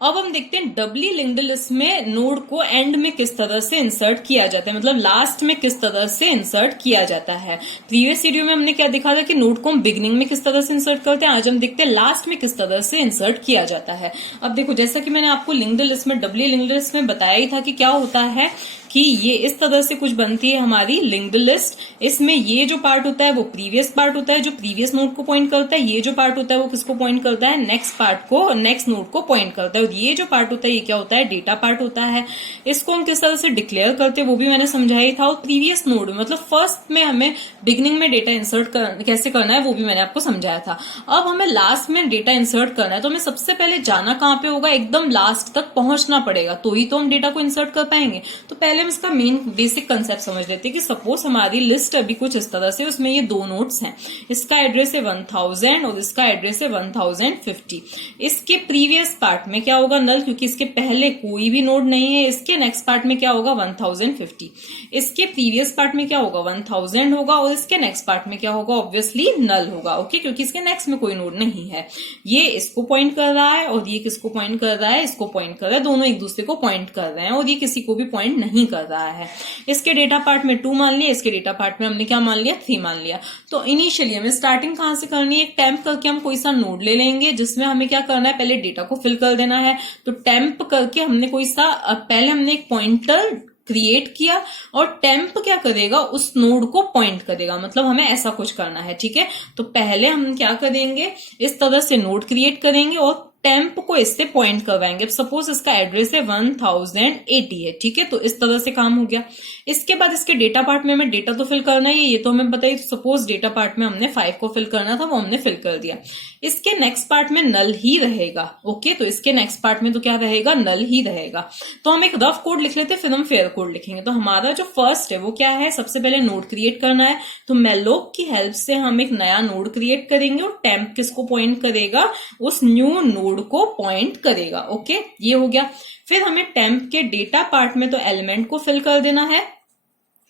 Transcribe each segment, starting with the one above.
अब हम देखते हैं डबली लिंक्ड लिस्ट में नोड को एंड में किस तरह से इंसर्ट किया जाता है, मतलब लास्ट में किस तरह से इंसर्ट किया जाता है। प्रीवियस वीडियो में हमने क्या देखा था कि नोड को हम बिगिनिंग में किस तरह से इंसर्ट करते हैं, आज हम देखते हैं लास्ट में किस तरह से इंसर्ट किया जाता है। अब देखो, जैसा कि मैंने आपको लिंक्ड लिस्ट में, डबली लिंक्ड लिस्ट में बताया ही था कि क्या होता है कि ये इस तरह से कुछ बनती है हमारी लिंक्ड लिस्ट। इसमें ये जो पार्ट होता है वो प्रीवियस पार्ट होता है जो प्रीवियस नोड को पॉइंट करता है, ये जो पार्ट होता है वो किसको पॉइंट करता है, नेक्स्ट पार्ट को, नेक्स्ट नोड को पॉइंट करता है। और ये जो पार्ट होता है ये क्या होता है, डेटा पार्ट होता है। इसको हम किस तरह से डिक्लेयर करते हैं वो भी मैंने समझाया था। और प्रीवियस नोड मतलब फर्स्ट में हमें बिगिनिंग में डेटा इंसर्ट कैसे करना है वो भी मैंने आपको समझाया था। अब हमें लास्ट में डेटा इंसर्ट करना है तो हमें सबसे पहले जाना कहाँ पे होगा, एकदम लास्ट तक पहुंचना पड़ेगा, तो ही तो हम डेटा को इंसर्ट कर पाएंगे। तो पहले हम इसका मेन बेसिक कंसेप्ट समझ लेते हैं कि सपोज हमारी लिस्ट अभी कुछ इस तरह से, उसमें ये दो नोड्स हैं, इसका एड्रेस है 1000 और इसका एड्रेस है 1050। इसके प्रीवियस पार्ट में क्या होगा, नल, क्योंकि इसके पहले कोई भी नोड नहीं है। इसके नेक्स्ट पार्ट में क्या होगा, 1050। इसके प्रीवियस पार्ट में क्या होगा, 1000 होगा, और इसके नेक्स्ट पार्ट में क्या होगा, ऑब्वियसली नल होगा। ओके, क्योंकि इसके नेक्स्ट में कोई नोड नहीं है। ये इसको पॉइंट कर रहा है और ये किसको पॉइंट कर रहा है, इसको पॉइंट कर रहा है, दोनों एक दूसरे को पॉइंट कर रहे हैं, और ये किसी को भी पॉइंट नहीं कर रहा है। इसके डेटा पार्ट में 2 मान लिया, इसके डेटा पार्ट में हमने क्या मान लिया, 3 मान लिया। तो इनिशियली हमें स्टार्टिंग कहां से करनी है, एक टेम्प करके हम कोई सा नोड ले लेंगे जिसमें हमें क्या करना है, पहले डेटा को फिल कर देना है। तो टेम्प करके हमने कोई सा, पहले हमने एक पॉइंटर क्रिएट किया और टेम्प क्या करेगा, उस नोड को पॉइंट करेगा, मतलब हमें ऐसा कुछ करना है। ठीक है, तो पहले हम क्या करेंगे, इस तरह से नोड क्रिएट करेंगे और टेम्प को इससे पॉइंट करवाएंगे। सपोज इसका एड्रेस है 1080 है, ठीक है, तो इस तरह से काम हो गया। इसके बाद इसके डेटा पार्ट में हमें डेटा तो फिल करना ही है, ये तो हमें पता ही। सपोज डेटा पार्ट में हमने 5 को फिल करना था, वो हमने फिल कर दिया। इसके नेक्स्ट पार्ट में नल ही रहेगा। ओके, तो इसके नेक्स्ट पार्ट में तो क्या रहेगा, नल ही रहेगा। तो हम एक रफ कोड लिख लेते हैं, फिर हम फेयर कोड लिखेंगे। तो हमारा जो फर्स्ट है वो क्या है, सबसे पहले नोड क्रिएट करना है। तो मेलोक की हेल्प से हम एक नया नोड क्रिएट करेंगे और टेम्प किसको पॉइंट करेगा, उस न्यू नोड को पॉइंट करेगा। ओके, ये हो गया। फिर हमें टेम्प के डेटा पार्ट में तो एलिमेंट को फिल कर देना है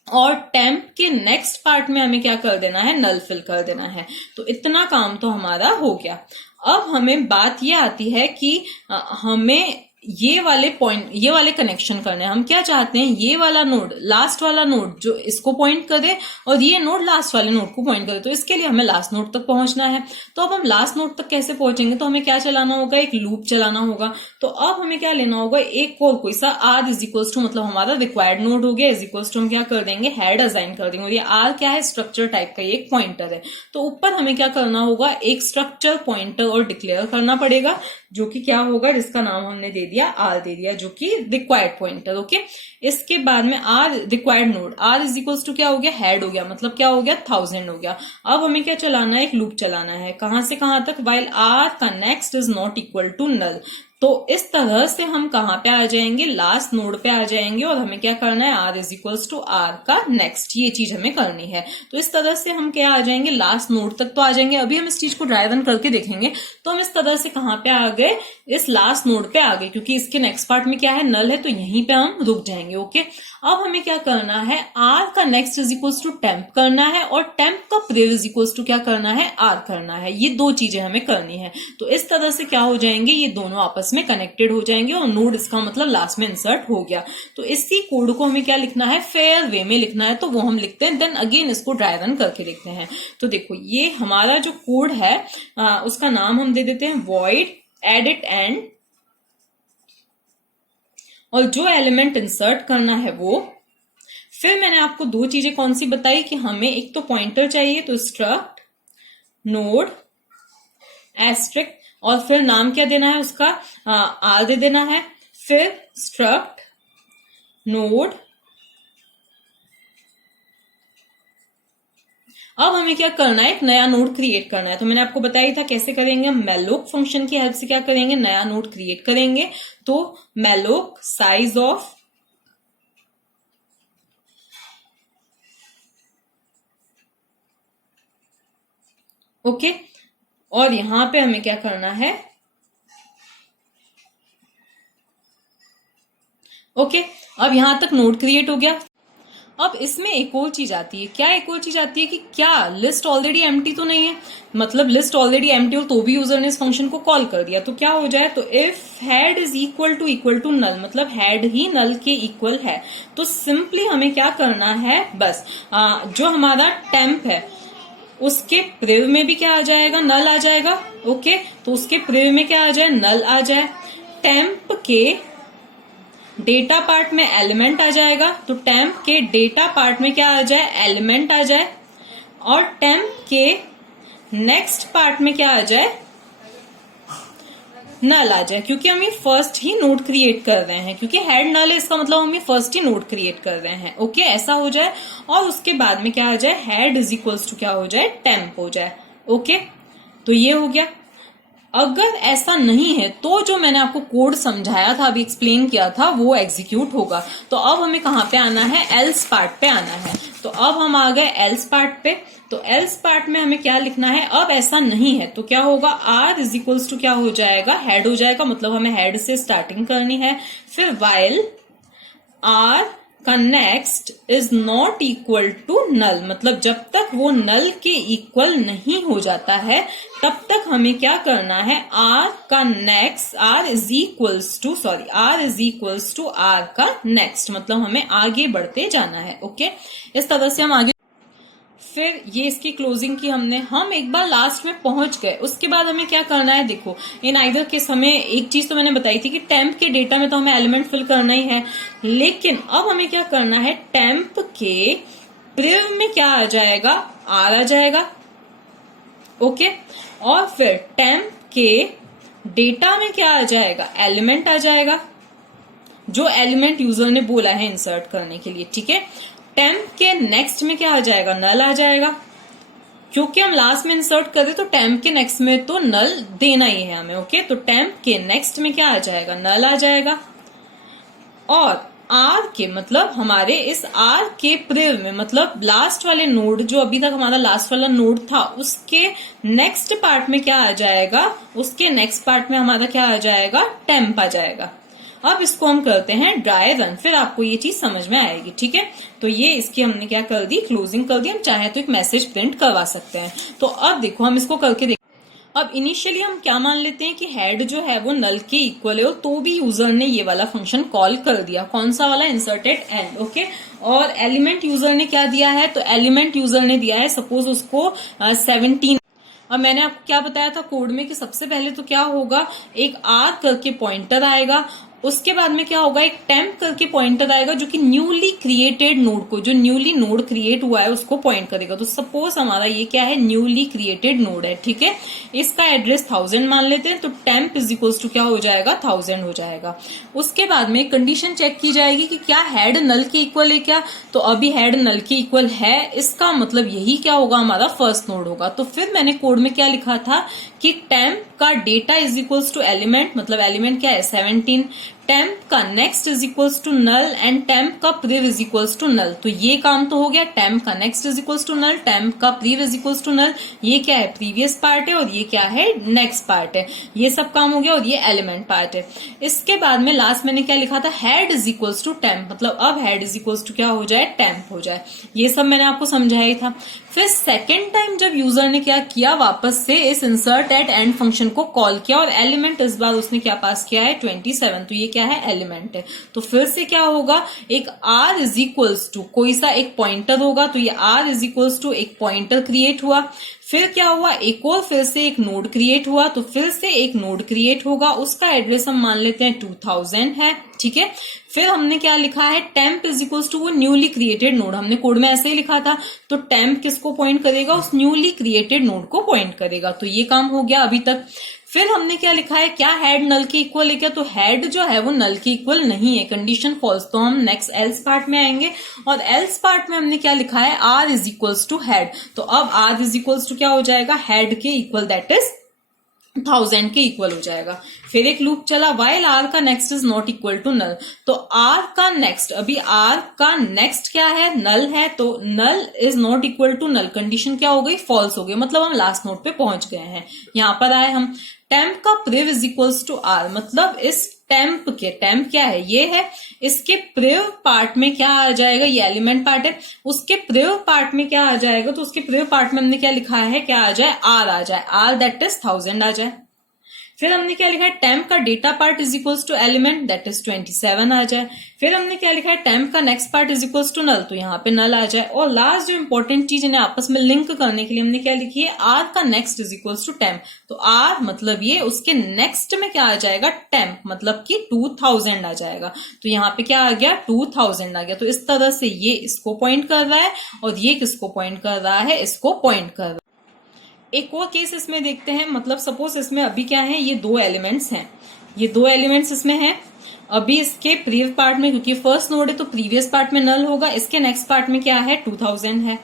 और टेम्प के नेक्स्ट पार्ट में हमें क्या कर देना है, नल फिल कर देना है। तो इतना काम तो हमारा हो गया। अब हमें बात ये आती है कि हमें ये वाले पॉइंट, ये वाले कनेक्शन करने हैं। हम क्या चाहते हैं, ये वाला नोड, लास्ट वाला नोड जो इसको पॉइंट करे और ये नोड लास्ट वाले नोड को पॉइंट करे। तो इसके लिए हमें लास्ट नोड तक पहुंचना है। तो अब हम लास्ट नोड तक कैसे पहुंचेंगे, तो हमें क्या चलाना होगा, एक लूप चलाना होगा। तो अब हमें क्या लेना होगा, एक और कोई सा आर इज इक्वल्स टू, मतलब हमारा रिक्वायर्ड नोड हो गया, इज इक्वल्स टू हम क्या कर देंगे, हेड असाइन कर देंगे। और ये आर क्या है, स्ट्रक्चर टाइप का, ये एक पॉइंटर है। तो ऊपर हमें क्या करना होगा, एक स्ट्रक्चर पॉइंटर और डिक्लेयर करना पड़ेगा, जो कि क्या होगा, जिसका नाम हमने दे दिया आर दे दिया, जो कि रिक्वायर्ड पॉइंटर। ओके, इसके बाद में R required node, R is equals to क्या हो गया, हेड हो गया, मतलब क्या हो गया, 1000 हो गया। अब हमें क्या चलाना है, एक लूप चलाना है। कहां से कहां तक, वाइल आर का next is not equal to null. तो इस तरह से हम कहां पे आ जाएंगे, लास्ट नोड पे आ जाएंगे और हमें क्या करना है, R is equals to R का नेक्स्ट, ये चीज हमें करनी है। तो इस तरह से हम क्या आ जाएंगे, लास्ट नोड तक तो आ जाएंगे। अभी हम इस चीज को ड्राई रन करके देखेंगे। तो हम इस तरह से कहां पे आ गए, इस लास्ट नोड पे आ गए, क्योंकि इसके नेक्स्ट पार्ट में क्या है, नल है, तो यहीं पे हम रुक जाएंगे। ओके, अब हमें क्या करना है, आर का next is equals to temp करना है और टेम्प का प्रेव इज इक्वल्स टू क्या करना है, आर करना है। ये दो चीजें हमें करनी है। तो इस तरह से क्या हो जाएंगे, ये दोनों आपस में कनेक्टेड हो जाएंगे और नोड इसका मतलब लास्ट में इंसर्ट हो गया। तो इसी कोड को हमें क्या लिखना है, फेयर वे में लिखना है, तो वो हम लिखते हैं। देन अगेन इसको ड्राई रन करके लिखते हैं। तो देखो, ये हमारा जो कोड है उसका नाम हम दे देते हैं void edit end, और जो एलिमेंट इंसर्ट करना है वो, फिर मैंने आपको दो चीजें कौन सी बताई कि हमें एक तो पॉइंटर चाहिए, तो स्ट्रक्ट नोड एस्ट्रिक, और फिर नाम क्या देना है उसका, आर दे देना है। फिर स्ट्रक्ट नोड, अब हमें क्या करना है, एक नया नोड क्रिएट करना है। तो मैंने आपको बताया था कैसे करेंगे, हम मेलोक फंक्शन की हेल्प से क्या करेंगे, नया नोड क्रिएट करेंगे। तो मेलोक साइज ऑफ ओके, और यहां पे हमें क्या करना है, ओके, अब यहां तक नोड क्रिएट हो गया। अब इसमें एक और चीज आती है। क्या एक और चीज आती है कि क्या लिस्ट ऑलरेडी एम्प्टी तो नहीं है, मतलब लिस्ट ऑलरेडी एम्प्टी हो तो भी यूजर ने इस फंक्शन को कॉल कर दिया, तो क्या हो जाए, तो if head is equal to null, मतलब हेड ही नल के इक्वल है, तो सिंपली हमें क्या करना है, बस जो हमारा टेम्प है उसके प्रिव में भी क्या आ जाएगा, नल आ जाएगा। ओके, तो उसके प्रिव में क्या आ जाए, नल आ जाए। टेम्प के डेटा पार्ट में एलिमेंट आ जाएगा, तो टेम्प के डेटा पार्ट में क्या आ जाए, एलिमेंट आ जाए। और टेम्प के नेक्स्ट पार्ट में क्या आ जाए, नल आ जाए, क्योंकि हम ये फर्स्ट ही नोड क्रिएट कर रहे हैं, क्योंकि हेड नल है इसका मतलब हम ये फर्स्ट ही नोड क्रिएट कर रहे हैं। ओके, ऐसा हो जाए। और उसके बाद में क्या आ जाए, हेड इज इक्वल्स टू क्या हो जाए, टेम्प हो जाए। ओके, तो ये हो गया। अगर ऐसा नहीं है तो जो मैंने आपको कोड समझाया था, अभी एक्सप्लेन किया था, वो एग्जीक्यूट होगा। तो अब हमें कहां पे आना है, एल्स पार्ट पे आना है। तो अब हम आ गए एल्स पार्ट पे। तो एल्स पार्ट में हमें क्या लिखना है, अब ऐसा नहीं है तो क्या होगा, आर इज इक्वल्स टू क्या हो जाएगा, हेड हो जाएगा, मतलब हमें हेड से स्टार्टिंग करनी है। फिर वाइल आर का next is not equal to null, मतलब जब तक वो नल के इक्वल नहीं हो जाता है तब तक हमें क्या करना है, आर का next, R is equals to R का नेक्स्ट, मतलब हमें आगे बढ़ते जाना है। ओके, इस तरह से हम आगे, फिर ये इसकी क्लोजिंग की हमने, हम एक बार लास्ट में पहुंच गए, उसके बाद हमें क्या करना है, देखो इन आइदर केस हमें एक चीज तो मैंने बताई थी कि टेम्प के डेटा में तो हमें एलिमेंट फिल करना ही है, लेकिन अब हमें क्या करना है, टेम्प के प्रिव में क्या आ जाएगा, आर आ जाएगा। ओके, और फिर टेम्प के डेटा में क्या आ जाएगा, एलिमेंट आ जाएगा, जो एलिमेंट यूजर ने बोला है इंसर्ट करने के लिए। ठीक है, टेम्प के नेक्स्ट में क्या आ जाएगा, नल आ जाएगा, क्योंकि हम लास्ट में इंसर्ट कर रहे तो टेम्प के नेक्स्ट में तो नल देना ही है हमें। ओके, तो टेम्प के नेक्स्ट में क्या आ जाएगा, नल आ जाएगा। और आर के, मतलब हमारे इस आर के प्रिव में, मतलब लास्ट वाले नोड, जो अभी तक हमारा लास्ट वाला नोड था, उसके नेक्स्ट पार्ट में क्या आ जाएगा, उसके नेक्स्ट पार्ट में हमारा क्या आ जाएगा, टेम्प आ जाएगा। अब इसको हम करते हैं ड्राई रन, फिर आपको ये चीज समझ में आएगी। ठीक है, तो ये इसकी हमने क्या कर दी, क्लोजिंग कर दी। हम चाहे तो एक मैसेज प्रिंट करवा सकते हैं। तो अब देखो हम इसको करके देख, अब इनिशियली हम क्या मान लेते हैं कि हेड जो है वो नल के इक्वल है, और तो भी यूजर ने ये वाला फंक्शन कॉल कर दिया, कौन सा वाला, इंसर्टेड एंड। ओके, और एलिमेंट यूजर ने क्या दिया है, तो एलिमेंट यूजर ने दिया है सपोज उसको 17। और मैंने आपको क्या बताया था कोड में कि सबसे पहले तो क्या होगा, एक आर करके पॉइंटर आएगा, उसके बाद में क्या होगा, एक टेम्प करके पॉइंटर आएगा जो कि न्यूली क्रिएटेड नोड को, जो न्यूली नोड क्रिएट हुआ है उसको पॉइंट करेगा। तो सपोज हमारा ये क्या है, न्यूली क्रिएटेड नोड है। ठीक है, इसका एड्रेस 1000 मान लेते हैं, तो टेम्प इज इक्वल्स टू क्या हो जाएगा, 1000 हो जाएगा। उसके बाद में कंडीशन चेक की जाएगी कि क्या हेड नल के इक्वल है क्या, तो अभी हेड नल के इक्वल है, इसका मतलब यही क्या होगा, हमारा फर्स्ट नोड होगा। तो फिर मैंने कोड में क्या लिखा था कि टेम्प का data is equals to element, मतलब एलिमेंट क्या है, 17, टेम्प का next is equals to null and temp का prev is equals to null. तो ये काम तो हो गया, टेम्प का next is equals to null, temp का prev is equals to null, ये क्या है, प्रीवियस पार्ट है, और ये क्या है, नेक्स्ट पार्ट है। ये सब काम हो गया, और ये एलिमेंट पार्ट है। इसके बाद में लास्ट मैंने क्या लिखा था, head is equals to temp, मतलब अब हेड इज इक्वल्स टू क्या हो जाए, टेम्प हो जाए। ये सब मैंने आपको समझाया ही था। फिर सेकेंड टाइम जब यूजर ने क्या किया, वापस से इस इंसर्ट एट एंड फंक्शन को कॉल किया, और एलिमेंट इस बार उसने क्या पास किया है, 27, तो ये क्या है, एलिमेंट है। तो फिर से क्या होगा, एक आर इज इक्वल्स टू कोई सा एक पॉइंटर होगा, तो ये आर इज इक्वल्स टू एक पॉइंटर क्रिएट हुआ। फिर क्या हुआ, एक और फिर से एक नोड क्रिएट हुआ, तो फिर से एक नोड क्रिएट होगा, उसका एड्रेस हम मान लेते हैं 2000 है। ठीक है, फिर हमने क्या लिखा है, टेम्प इज इक्वल्स टू वो न्यूली क्रिएटेड नोड, हमने कोड में ऐसे ही लिखा था। तो टेम्प किसको पॉइंट करेगा, उस न्यूली क्रिएटेड नोड को पॉइंट करेगा। तो ये काम हो गया अभी तक। फिर हमने क्या लिखा है, क्या हेड नल के इक्वल है क्या, तो हेड जो है वो नल के इक्वल नहीं है, कंडीशन फॉल्स। तो हम नेक्स्ट एल्स पार्ट में आएंगे, और एल्स पार्ट में हमने क्या लिखा है, R is equals to head. तो अब आर इज इक्वल्स टू क्या हो जाएगा, हेड के इक्वल, दैट इज 1000 के इक्वल हो जाएगा। फिर एक लूप चला, वाइल आर का next is not equal to null. तो आर का नेक्स्ट, अभी आर का नेक्स्ट क्या है, नल है, तो null is not equal to null, condition क्या हो गई, फॉल्स हो गई, मतलब हम लास्ट नोड पे पहुंच गए हैं, यहां पर आए हम। टेम्प का prev is equals to are, मतलब इस टेम्प क्या है, ये है, इसके प्रिव पार्ट में क्या आ जाएगा, ये एलिमेंट पार्ट है, उसके प्रिव पार्ट में क्या आ जाएगा, तो उसके प्रिव पार्ट में हमने क्या लिखा है, क्या आ जाए, आर आ जाए, आर दैट इज 1000 आ जाए। फिर हमने क्या लिखा है, टेम्प का data part is equals to element that is 27 आ जाए। फिर हमने क्या लिखा है, टेम्प का next part is equals to null, तो यहाँ पे नल आ जाए। और लास्ट जो इंपॉर्टेंट चीज इन्हें आपस में लिंक करने के लिए हमने क्या लिखी है, आर का next is equals to temp, तो आर मतलब ये उसके नेक्स्ट में क्या आ जाएगा, टेम्प, मतलब कि 2000 आ जाएगा। तो यहाँ पे क्या आ गया, 2000 आ गया। तो इस तरह से ये इसको पॉइंट कर रहा है और ये किसको पॉइंट कर रहा है, इसको पॉइंट कर रहा है। एक और केस इसमें देखते हैं, मतलब सपोज इसमें अभी क्या है, ये दो एलिमेंट्स हैं, ये दो एलिमेंट्स इसमें हैं। अभी इसके प्रीवियस पार्ट में, क्योंकि फर्स्ट नोड है तो प्रीवियस पार्ट में नल होगा, इसके नेक्स्ट पार्ट में क्या है, 2000 है,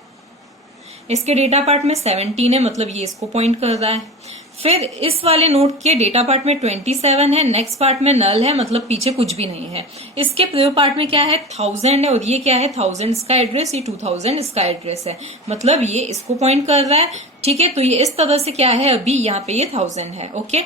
इसके डेटा पार्ट में 17 है, मतलब ये इसको पॉइंट कर रहा है। फिर इस वाले नोड के डेटा पार्ट में 27 है, नेक्स्ट पार्ट में नल है, मतलब पीछे कुछ भी नहीं है। इसके प्रिव पार्ट में क्या है, 1000 है, और ये क्या है, 1000 इसका एड्रेस, ये 2000 इसका एड्रेस है, मतलब ये इसको पॉइंट कर रहा है। ठीक है, तो ये इस तरह से क्या है, अभी यहाँ पे ये 1000 है। ओके,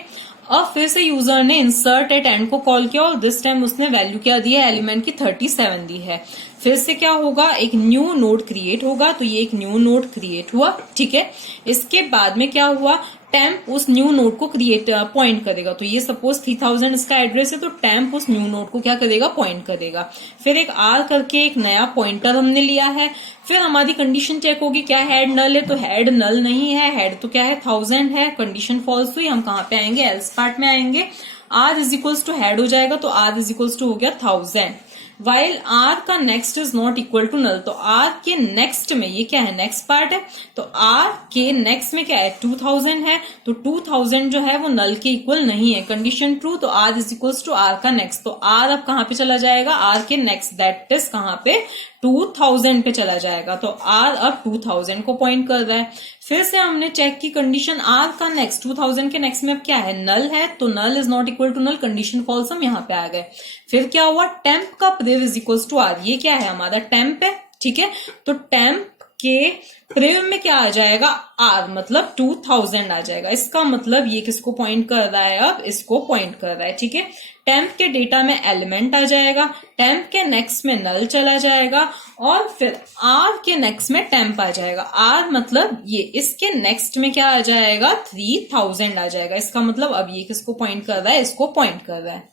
अब फिर से यूजर ने इंसर्ट एट एंड को कॉल किया और दिस टाइम उसने वैल्यू क्या दी है, एलिमेंट की 37 दी है। फिर से क्या होगा, एक न्यू नोड क्रिएट होगा, तो ये एक न्यू नोड क्रिएट हुआ। ठीक है, इसके बाद में क्या हुआ, टेम्प उस न्यू नोड को क्रिएट पॉइंट करेगा, तो ये सपोज 3000 इसका एड्रेस है, तो टेम्प उस न्यू नोड को क्या करेगा, पॉइंट करेगा। फिर एक आर करके एक नया पॉइंटर हमने लिया है। फिर हमारी कंडीशन चेक होगी, क्या हेड नल है, तो हेड नल नहीं है, हेड तो क्या है, 1000 है, कंडीशन फॉल्स हुई, हम कहाँ पे आएंगे, एल्स पार्ट में आएंगे। R is equals to head हो जाएगा, तो आर इज इक्वल्स टू हो गया 1000, वाइल आर का next is not equal to null, तो आर के नेक्स्ट में ये क्या है, नेक्स्ट पार्ट है, तो आर के नेक्स्ट में क्या है, 2000 है, तो 2000 जो है वो नल के इक्वल नहीं है, कंडीशन ट्रू, तो R is equals to R का नेक्स्ट, तो आर अब कहां पे चला जाएगा, आर के नेक्स्ट, दैट इज कहां पे, 2000 पे चला जाएगा, तो आर अब 2000 को पॉइंट कर रहा है। फिर से हमने चेक की कंडीशन, आर का नेक्स्ट 2000 के नेक्स्ट में अब क्या है, नल है, तो null is not equal to null, condition false, हम यहाँ पे आ गए। फिर क्या हुआ, टेम्प का prev is equals to are, ये क्या है, हमारा टेम्प है। ठीक है, तो टेम्प के प्रिव में क्या आ जाएगा, आर, मतलब 2000 आ जाएगा। इसका मतलब ये किसको पॉइंट कर रहा है, अब इसको पॉइंट कर रहा है। ठीक है, टेम्प के डेटा में एलिमेंट आ जाएगा, टेम्प के नेक्स्ट में नल चला जाएगा, और फिर आर के नेक्स्ट में टेम्प आ जाएगा। आर मतलब ये, इसके नेक्स्ट में क्या आ जाएगा, 3000 आ जाएगा। इसका मतलब अब ये किसको पॉइंट कर रहा है, इसको पॉइंट कर रहा है।